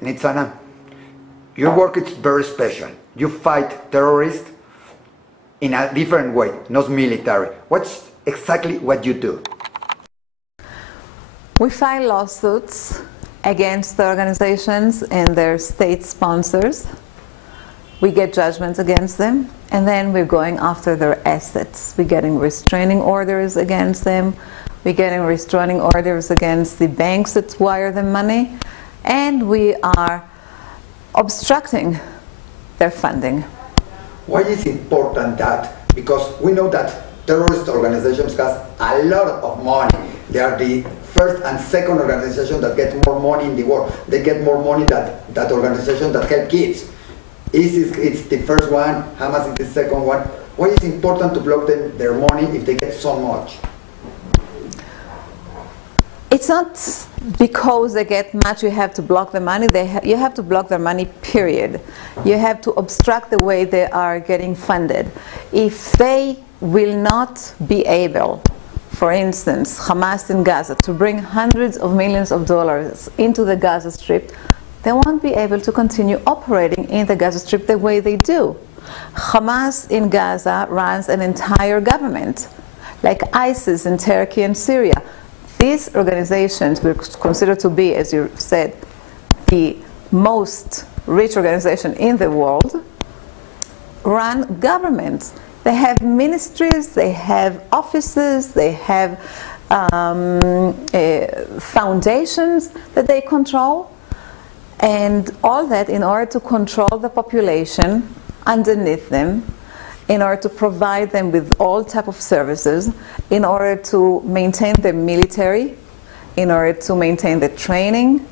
Nitsana, your work is very special. You fight terrorists in a different way, not military. What's exactly what you do? We file lawsuits against the organizations and their state sponsors. We get judgments against them, and then we're going after their assets. We're getting restraining orders against them. We're getting restraining orders against the banks that wire them money, and we are obstructing their funding. Why is it important that? Because we know that terrorist organizations have a lot of money. They are the first and second organization that get more money in the world. They get more money than that organization that help kids. ISIS is the first one, Hamas is the second one. Why is it important to block them, their money if they get so much? It's not because they get much you have to block the money. You have to block their money, period. You have to obstruct the way they are getting funded. If they will not be able, for instance, Hamas in Gaza, to bring hundreds of millions of dollars into the Gaza Strip, they won't be able to continue operating in the Gaza Strip the way they do. Hamas in Gaza runs an entire government, like ISIS in Turkey and Syria. These organizations were considered to be, as you said, the most rich organization in the world, run governments. They have ministries, they have offices, they have foundations that they control, and all that in order to control the population underneath them, in order to provide them with all type of services, in order to maintain their military, in order to maintain the training.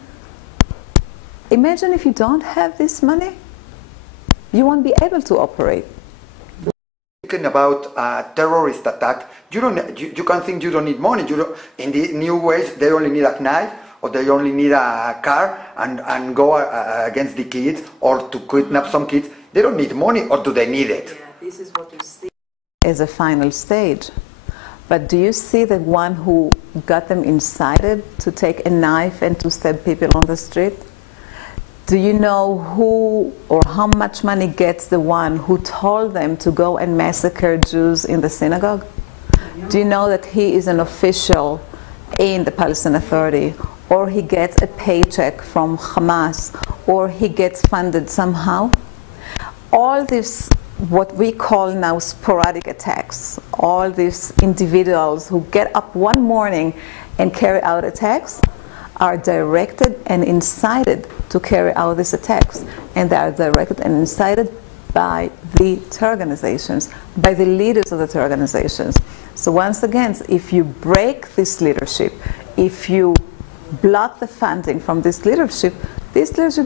Imagine if you don't have this money, you won't be able to operate. Speaking about terrorist attack, you can think you don't need money. In the new ways, they only need a knife, or they only need a car and go against the kids, or to kidnap some kids. They don't need money, or do they need it? Yeah, this is what you see as a final stage. But do you see the one who got them incited to take a knife and to stab people on the street? Do you know who or how much money gets the one who told them to go and massacre Jews in the synagogue? Do you know that he is an official in the Palestinian Authority, or he gets a paycheck from Hamas, or he gets funded somehow? All this, what we call now sporadic attacks, all these individuals who get up one morning and carry out attacks, are directed and incited to carry out these attacks. And they are directed and incited by the terror organizations, by the leaders of the terror organizations. So once again, if you break this leadership, if you block the funding from this leadership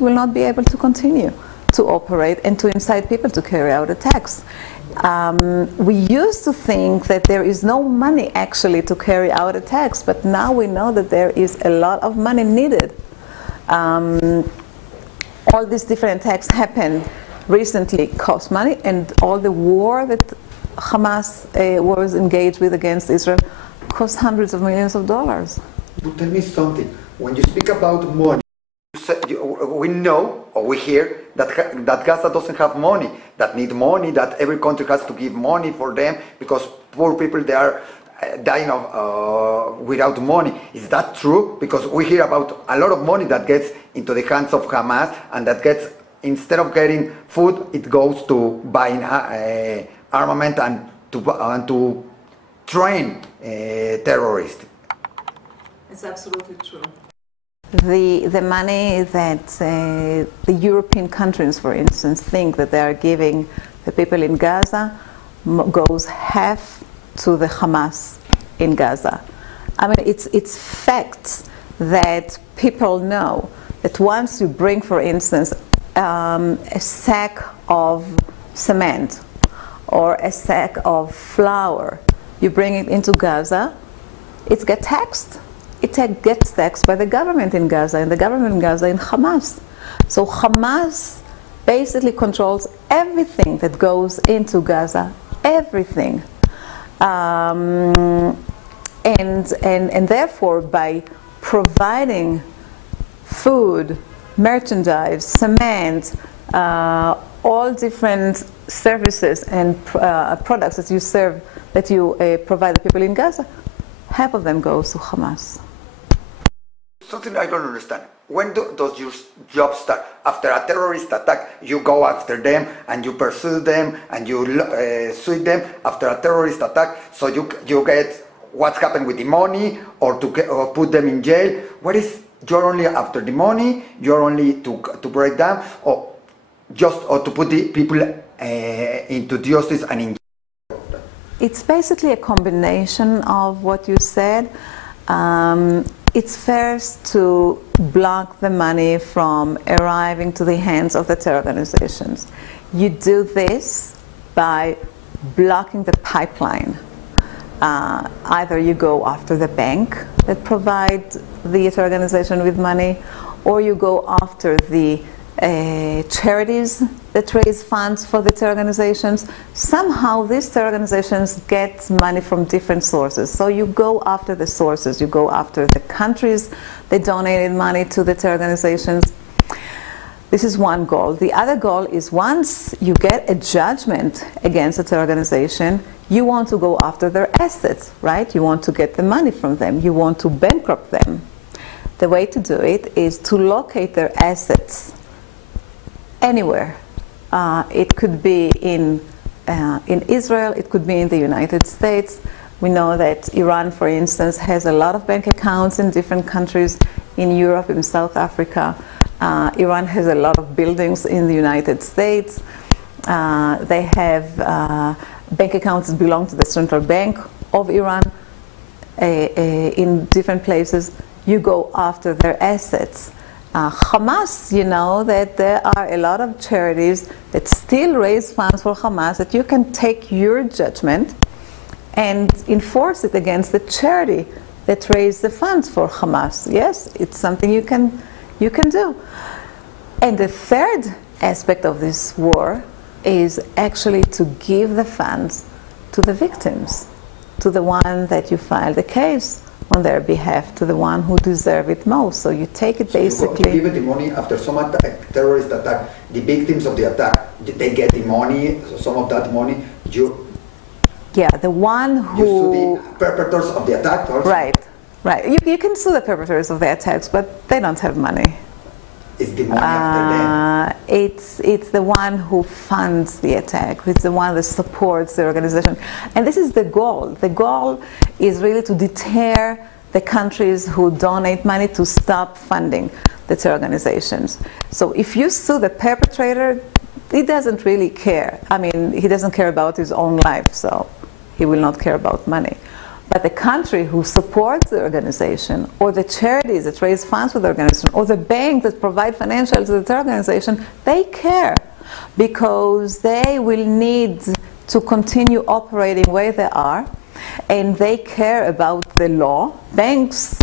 will not be able to continue to operate and to incite people to carry out attacks. We used to think that there is no money actually to carry out attacks, but now we know that there is a lot of money needed. All these different attacks happened recently cost money, and all the war that Hamas was engaged with against Israel cost hundreds of millions of dollars. But tell me something, when you speak about money, we know, or we hear, that Gaza doesn't have money, that need money, that every country has to give money for them, because poor people, they are dying without money. Is that true? Because we hear about a lot of money that gets into the hands of Hamas, and that gets, instead of getting food, it goes to buying armament and to train terrorists. It's absolutely true. The money that the European countries, for instance, think that they are giving the people in Gaza goes half to the Hamas in Gaza. I mean, it's facts that people know that once you bring, for instance, a sack of cement or a sack of flour, you bring it into Gaza, it gets taxed. It gets taxed by the government in Gaza, and the government in Gaza in Hamas. So Hamas basically controls everything that goes into Gaza, everything. And therefore, by providing food merchandise, cement, all different services and products that you serve, that you provide the people in Gaza, half of them goes to Hamas. Something I don't understand. When does your job start? After a terrorist attack, you go after them and you pursue them and you sue them after a terrorist attack, so you get what's happened with the money, or or put them in jail. What is, you're only after the money, you're only to break down, or to put the people into justice and in jail? It's basically a combination of what you said. It's first to block the money from arriving to the hands of the terror organizations. You do this by blocking the pipeline. Either you go after the bank that provides the terror organization with money, or you go after the charities that raise funds for the terror organizations. Somehow these terror organizations get money from different sources. So you go after the sources, you go after the countries that donated money to the terror organizations. This is one goal. The other goal is, once you get a judgment against a terror organization, you want to go after their assets, right? You want to get the money from them. You want to bankrupt them. The way to do it is to locate their assets anywhere. It could be in Israel, it could be in the United States. We know that Iran, for instance, has a lot of bank accounts in different countries, in Europe, in South Africa. Iran has a lot of buildings in the United States. They have bank accounts that belong to the Central Bank of Iran in different places. You go after their assets. Hamas, you know that there are a lot of charities that still raise funds for Hamas, that you can take your judgment and enforce it against the charity that raised the funds for Hamas. Yes, it's something you can do. And the third aspect of this war is actually to give the funds to the victims, to the one that you filed the case on their behalf, to the one who deserve it most. So you take it basically. You give the money after some terrorist attack. The victims of the attack, they get the money. So some of that money, yeah, the one who. You sue the perpetrators of the attack. Also. Right, right. You can sue the perpetrators of the attacks, but they don't have money. It's the money after them. It's the one who funds the attack. It's the one that supports the organization. And this is the goal. The goal is really to deter the countries who donate money to stop funding the terror organizations. So if you sue the perpetrator, he doesn't really care. I mean, he doesn't care about his own life, so he will not care about money. But the country who supports the organization, or the charities that raise funds for the organization, or the bank that provide financial to the terror organization, they care, because they will need to continue operating where they are, and they care about the law. Banks,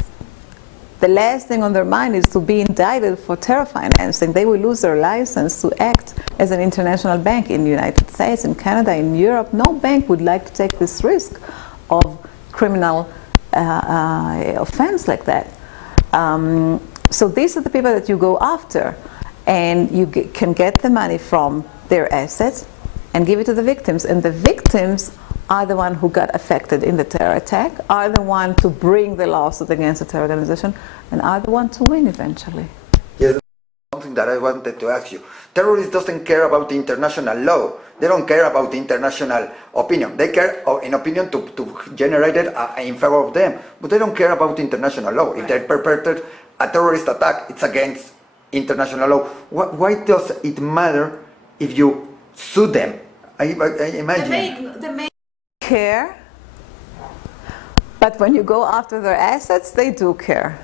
the last thing on their mind is to be indicted for terror financing. They will lose their license to act as an international bank in the United States, in Canada, in Europe. No bank would like to take this risk of criminal offense like that. So these are the people that you go after, and you can get the money from their assets and give it to the victims. And the victims are the one who got affected in the terror attack, are the one to bring the lawsuit against the terror organization, and are the one to win eventually. Yes, something that I wanted to ask you. Terrorists doesn't care about the international law. They don't care about the international opinion. They care in opinion to generate it in favor of them, but they don't care about international law. If they perpetrate a terrorist attack, it's against international law. Why does it matter if you sue them? I imagine. They care, but when you go after their assets, they do care.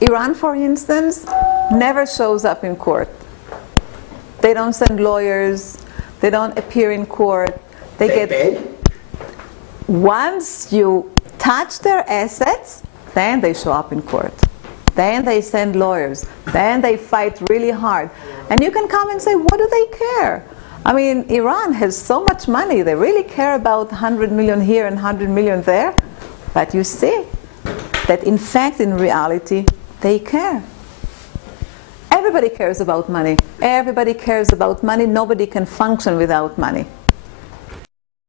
Iran, for instance, never shows up in court. They don't send lawyers. They don't appear in court. They get pay? Once you touch their assets, then they show up in court. Then they send lawyers. Then they fight really hard. And you can come and say, what do they care? I mean, Iran has so much money. They really care about 100 million here and 100 million there. But you see that, in fact, in reality, they care. Everybody cares about money. Everybody cares about money. Nobody can function without money.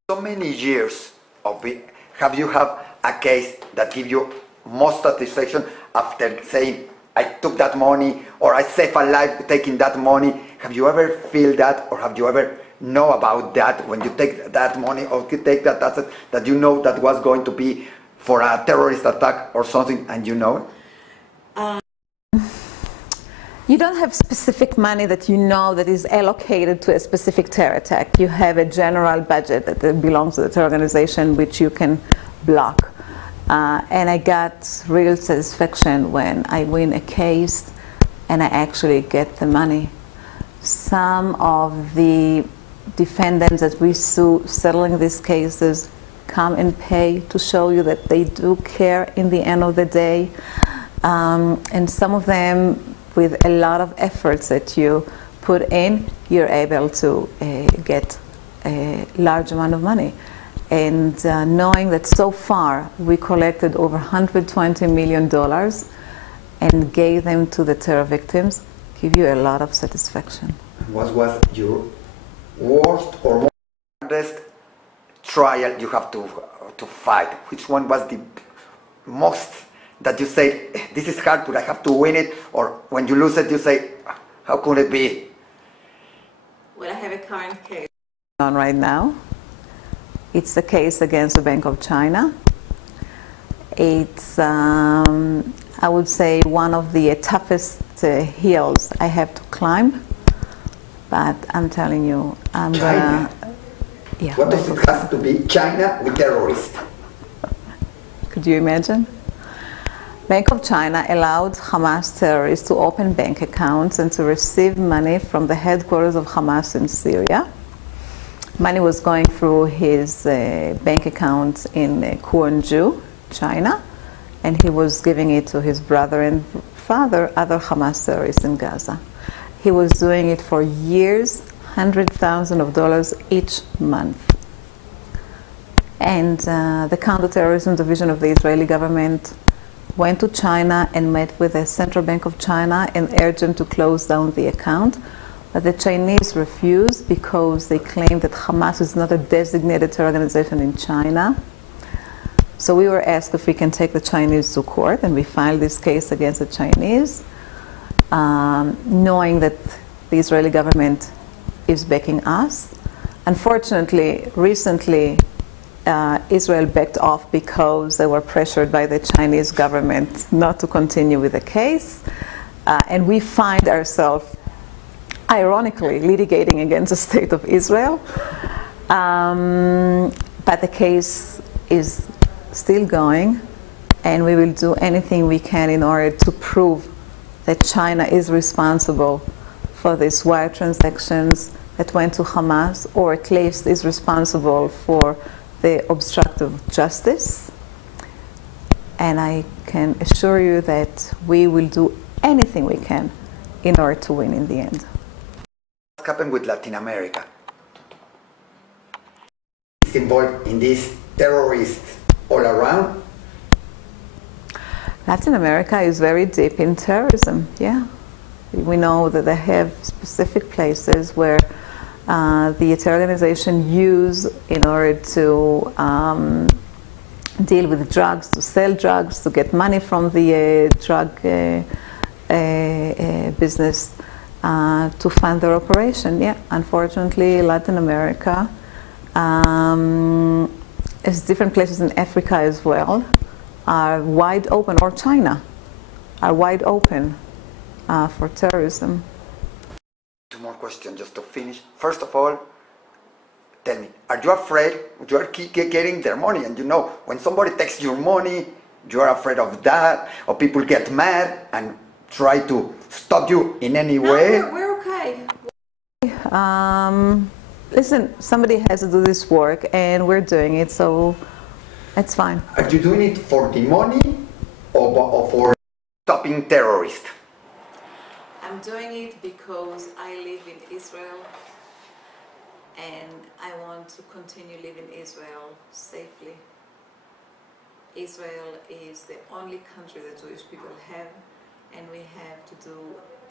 So many years of it, have you have a case that give you most satisfaction after saying, I took that money, or I saved a life taking that money? Have you ever feel that, or have you ever know about that when you take that money or you take that asset that you know that was going to be for a terrorist attack or something, and you know it? You don't have specific money that you know that is allocated to a specific terror attack. You have a general budget that belongs to the terror organization which you can block. And I got real satisfaction when I win a case and I actually get the money. Some of the defendants that we sue settling these cases come and pay to show you that they do care in the end of the day. And some of them, with a lot of efforts that you put in, you're able to get a large amount of money. And knowing that so far we collected over $120 million and gave them to the terror victims, give you a lot of satisfaction. What was your worst or hardest trial you have to fight? Which one was the most that you say, this is hard, but I have to win it? Or when you lose it, you say, how could it be? Well, I have a current case on right now. It's a case against the Bank of China. It's, I would say, one of the toughest hills I have to climb. But I'm telling you, I'm gonna... Yeah. What does it have to be? China with terrorists? Could you imagine? Bank of China allowed Hamas terrorists to open bank accounts and to receive money from the headquarters of Hamas in Syria. Money was going through his bank accounts in Guangzhou, China, and he was giving it to his brother and father, other Hamas terrorists in Gaza. He was doing it for years, $100,000 each month. And the counterterrorism division of the Israeli government went to China and met with the Central Bank of China and urged them to close down the account. But the Chinese refused because they claimed that Hamas is not a designated terror organization in China. So we were asked if we can take the Chinese to court, and we filed this case against the Chinese, knowing that the Israeli government is backing us. Unfortunately, recently, Israel backed off because they were pressured by the Chinese government not to continue with the case. And we find ourselves, ironically, litigating against the state of Israel. But the case is still going, and we will do anything we can in order to prove that China is responsible for these wire transactions that went to Hamas, or at least is responsible for the obstructive justice. And I can assure you that we will do anything we can in order to win in the end. What happened with Latin America? It's involved in these terrorists all around? Latin America is very deep in terrorism, yeah. We know that they have specific places where the terror organization use in order to deal with drugs, to sell drugs, to get money from the drug business, to fund their operation. Yeah, unfortunately, Latin America, as different places in Africa as well, are wide open, or China, are wide open for terrorism. Two more questions just to finish. First of all, tell me, are you afraid? You are getting their money, and you know, when somebody takes your money, you are afraid of that, or people get mad and try to stop you in any way? No, we're okay. Listen, somebody has to do this work, and we're doing it, so it's fine. Are you doing it for the money or for stopping terrorists? I'm doing it because I live in Israel, and I want to continue living in Israel safely. Israel is the only country the Jewish people have, and we have to do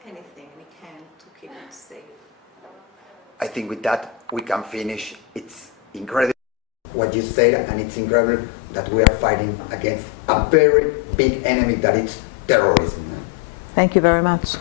anything we can to keep it safe. I think with that we can finish. It's incredible what you said, and it's incredible that we are fighting against a very big enemy that is terrorism. Thank you very much.